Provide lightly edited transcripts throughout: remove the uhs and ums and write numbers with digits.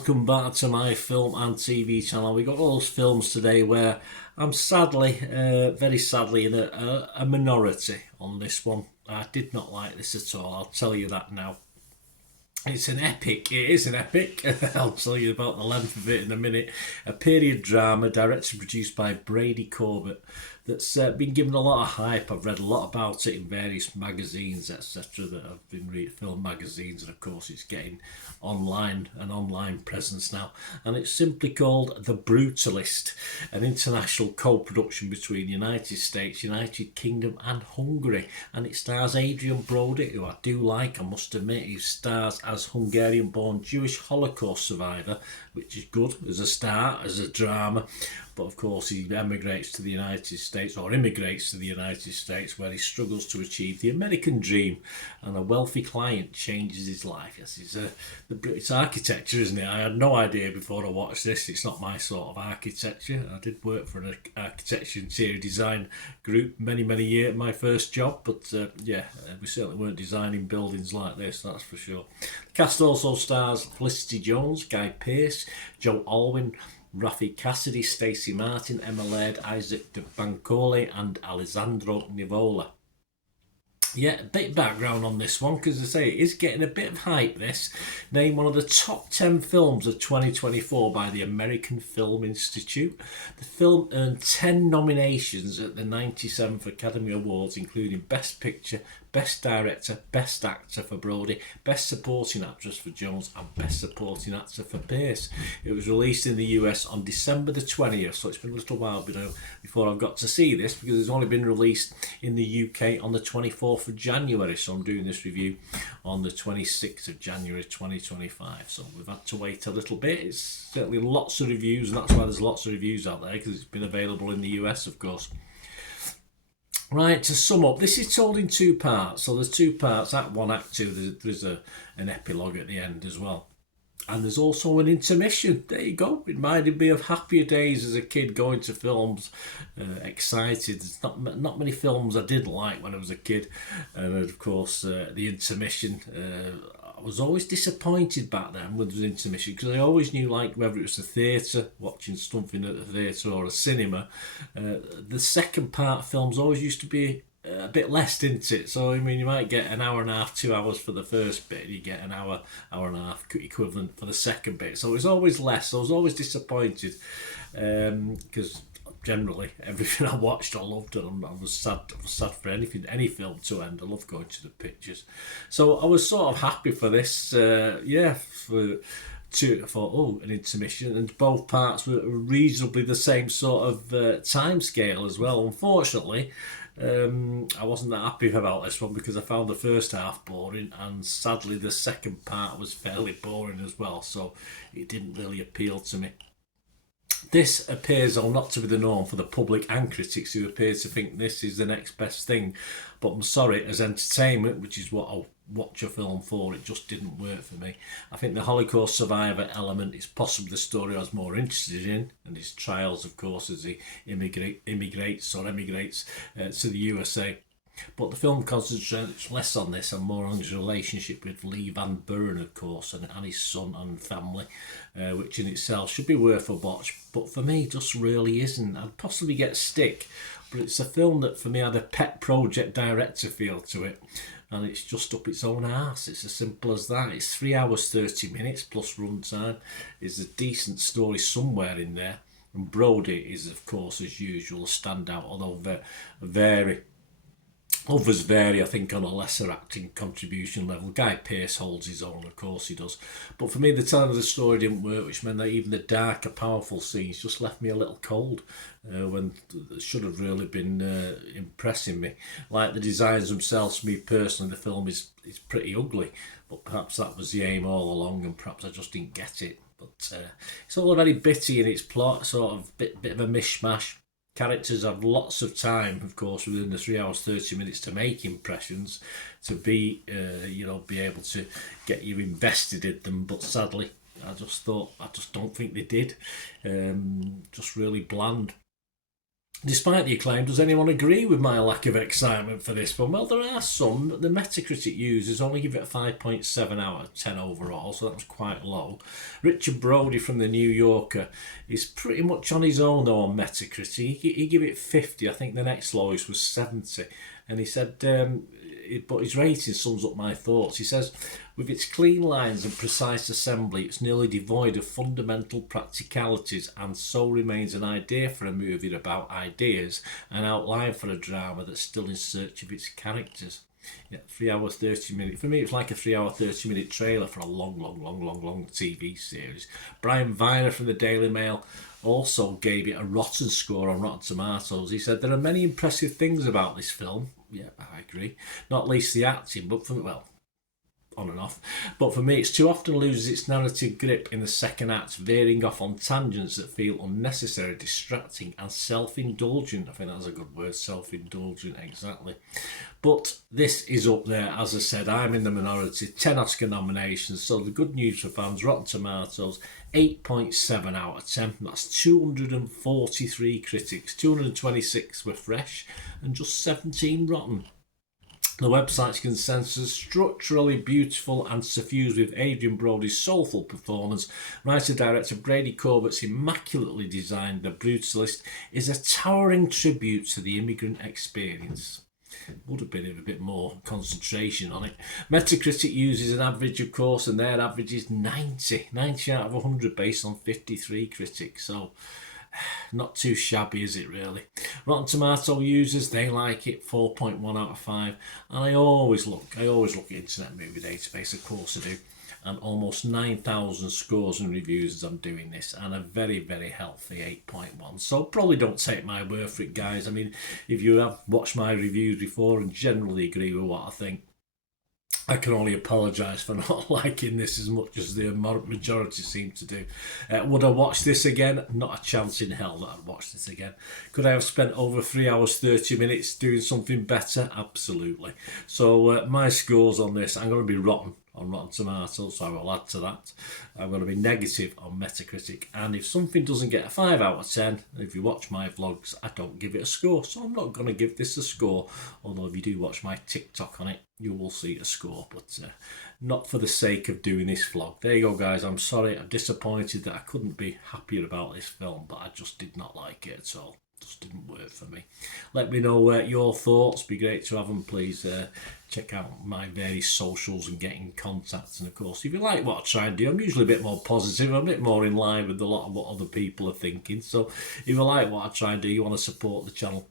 welcome back to my film and TV channel. We got all those films today where I'm sadly, very sadly, in a minority on this one. I did not like this at all, I'll tell you that now. It's an epic, it is an epic, I'll tell you about the length of it in a minute. A period drama directed and produced by Brady Corbett that's been given a lot of hype. I've read a lot about it in various magazines, etc. that have been film magazines, and of course it's getting an online presence now. And it's simply called The Brutalist, an international co-production between the United States, United Kingdom and Hungary. And it stars Adrian Brody, who I do like, I must admit. He stars as Hungarian-born Jewish Holocaust survivor, which is good as a start, as a drama. But of course he immigrates to the United States, where he struggles to achieve the American dream, and a wealthy client changes his life. Yes, it's architecture, isn't it? I had no idea before I watched this. It's not my sort of architecture. I did work for an architecture interior design group many years, my first job, but we certainly weren't designing buildings like this, that's for sure. The cast also stars Felicity Jones, Guy Pearce, Joe Alwyn, Rafi Cassidy, Stacey Martin, Emma Laird, Isaac de Bancole and Alessandro Nivola. Yeah, a bit of background on this one, because I say it is getting a bit of hype, this. Named one of the top 10 films of 2024 by the American Film Institute. The film earned 10 nominations at the 97th Academy Awards, including Best Picture, Best Director, Best Actor for Brody, Best Supporting Actress for Jones and Best Supporting Actor for Pearce. It was released in the US on December the 20th, so it's been a little while before I've got to see this, because it's only been released in the UK on the 24th of January, so I'm doing this review on the 26th of January 2025, so we've had to wait a little bit. It's certainly lots of reviews, and that's why there's lots of reviews out there, because it's been available in the US, of course. Right, to sum up, this is told in two parts. So there's two parts, Act 1, Act 2, there's an epilogue at the end as well. And there's also an intermission. There you go. It reminded me of happier days as a kid, going to films, excited. There's not many films I did like when I was a kid. And of course, the intermission, I was always disappointed back then with the intermission, because I always knew, like, whether it was a theatre, watching something at the theatre, or a cinema, the second part of films always used to be a bit less, didn't it? So I mean, you might get an hour and a half, 2 hours for the first bit, and you get an hour and a half equivalent for the second bit. So it was always less. So I was always disappointed, because generally everything I watched I loved, and I was sad for any film to end. I love going to the pictures, so I was sort of happy for this. I thought, an intermission, and both parts were reasonably the same sort of time scale as well. Unfortunately, I wasn't that happy about this one, because I found the first half boring, and sadly the second part was fairly boring as well, so it didn't really appeal to me. This appears, though, not to be the norm for the public and critics, who appear to think this is the next best thing. But I'm sorry, as entertainment, which is what I'll watch a film for, it just didn't work for me. I think the Holocaust survivor element is possibly the story I was more interested in, and his trials, of course, as he immigrates to the USA. But the film concentrates less on this and more on his relationship with Lee Van Buren, of course, and his son and family, which in itself should be worth a watch. But for me, just really isn't. I'd possibly get stick, but it's a film that for me had a pet project director feel to it, and it's just up its own arse. It's as simple as that. It's 3 hours 30 minutes plus runtime. There's a decent story somewhere in there, and Brody is, of course, as usual, a standout, although others vary, I think, on a lesser acting contribution level. Guy Pearce holds his own, of course he does. But for me, the telling of the story didn't work, which meant that even the darker, powerful scenes just left me a little cold, when it should have really been impressing me. Like the designs themselves, for me personally, the film is pretty ugly, but perhaps that was the aim all along, and perhaps I just didn't get it. But it's all very bitty in its plot, sort of bit of a mishmash. Characters have lots of time, of course, within the 3 hours 30 minutes to make impressions, to be able to get you invested in them. But sadly, I just don't think they did. Just really bland. Despite the acclaim, does anyone agree with my lack of excitement for this one? Well, there are some. The Metacritic users only give it a 5.7 out of 10 overall, so that was quite low. Richard Brody from the New Yorker is pretty much on his own, though, on Metacritic. He gave it 50. I think the next lowest was 70. And he said, but his rating sums up my thoughts. He says, with its clean lines and precise assembly, it's nearly devoid of fundamental practicalities and so remains an idea for a movie about ideas, an outline for a drama that's still in search of its characters. Yeah, 3 hours 30 minutes. For me, it's like a 3 hour 30-minute trailer for a long TV series. Brian Viner from the Daily Mail also gave it a rotten score on Rotten Tomatoes. He said, there are many impressive things about this film. Yeah, I agree. Not least the acting, but on and off. But for me, it's too often loses its narrative grip in the second act, veering off on tangents that feel unnecessary, distracting, and self-indulgent. I think that's a good word, self-indulgent, exactly. But this is up there. As I said, I'm in the minority. 10 Oscar nominations. So the good news for fans, Rotten Tomatoes, 8.7 out of 10. That's 243 critics. 226 were fresh and just 17 rotten. The website's consensus, structurally beautiful and suffused with Adrian Brody's soulful performance, writer-director Brady Corbett's immaculately designed The Brutalist, is a towering tribute to the immigrant experience. Would have been a bit more concentration on it. Metacritic uses an average, of course, and their average is 90 out of 100 based on 53 critics. So not too shabby, is it really? Rotten Tomato users, they like it, 4.1 out of 5. And I always look at Internet Movie Database, of course I do, and almost 9,000 scores and reviews as I'm doing this, and a very, very healthy 8.1. So probably don't take my word for it, guys. I mean, if you have watched my reviews before and generally agree with what I think, I can only apologise for not liking this as much as the majority seem to do. Would I watch this again? Not a chance in hell that I'd watch this again. Could I have spent over 3 hours 30 minutes doing something better? Absolutely. So my scores on this, I'm going to be rotten on Rotten Tomatoes, so I will add to that. I'm going to be negative on Metacritic, and if something doesn't get a 5 out of 10, if you watch my vlogs, I don't give it a score, so I'm not going to give this a score, although if you do watch my TikTok on it, you will see a score, but not for the sake of doing this vlog. There you go, guys. I'm sorry, I'm disappointed that I couldn't be happier about this film, but I just did not like it at all. Just didn't work for me. Let me know your thoughts. Be great to have them. Please check out my various socials and get in contact. And of course, if you like what I try and do, I'm usually a bit more positive. I'm a bit more in line with a lot of what other people are thinking. So if you like what I try and do, you want to support the channel,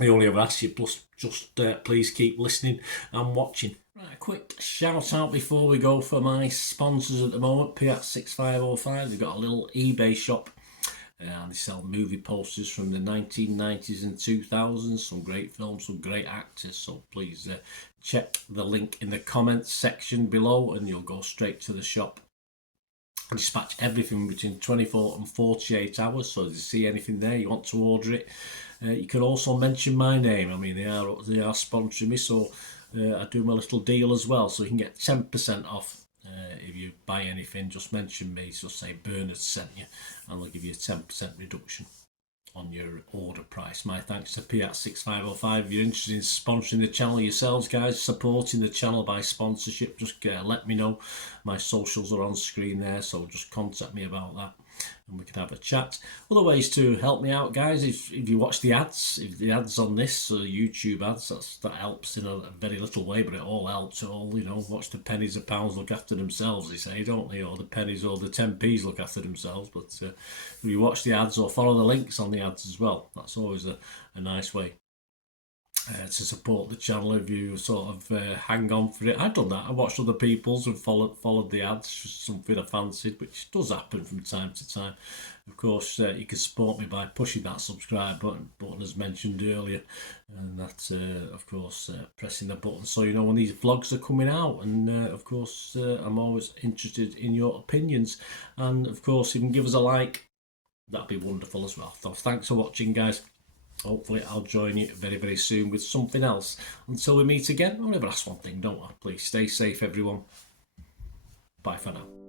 I only ever ask you, plus just please keep listening and watching. Right, a quick shout out before we go for my sponsors at the moment. Piat6505, they've got a little eBay shop. And they sell movie posters from the 1990s and 2000s, some great films, some great actors, so please check the link in the comments section below and you'll go straight to the shop. I dispatch everything between 24 and 48 hours, so if you see anything there, you want to order it, you can also mention my name. I mean, they are sponsoring me, so I do my little deal as well, so you can get 10% off. If you buy anything, just mention me, just say Bernard sent you, and they'll give you a 10% reduction on your order price. My thanks to Piat6505. If you're interested in sponsoring the channel yourselves, guys, supporting the channel by sponsorship, just let me know. My socials are on screen there, so just contact me about that and we can have a chat. Other ways to help me out, guys, if you watch the ads, if the ads on this YouTube ads, that helps in a very little way, but it all helps. All, you know, watch the pennies and pounds look after themselves, they say, don't they? Or the pennies or the 10p's look after themselves. But if you watch the ads or follow the links on the ads as well, that's always a nice way to support the channel. If you sort of hang on for it, I've done that. I watched other people's and followed the ads, something I fancied, which does happen from time to time. Of course, you can support me by pushing that subscribe button as mentioned earlier, and that of course pressing the button so you know when these vlogs are coming out. And of course I'm always interested in your opinions, and of course you can give us a like, that'd be wonderful as well. So thanks for watching, guys. Hopefully I'll join you very, very soon with something else. Until we meet again, I'll never ask one thing, don't I? Please stay safe, everyone. Bye for now.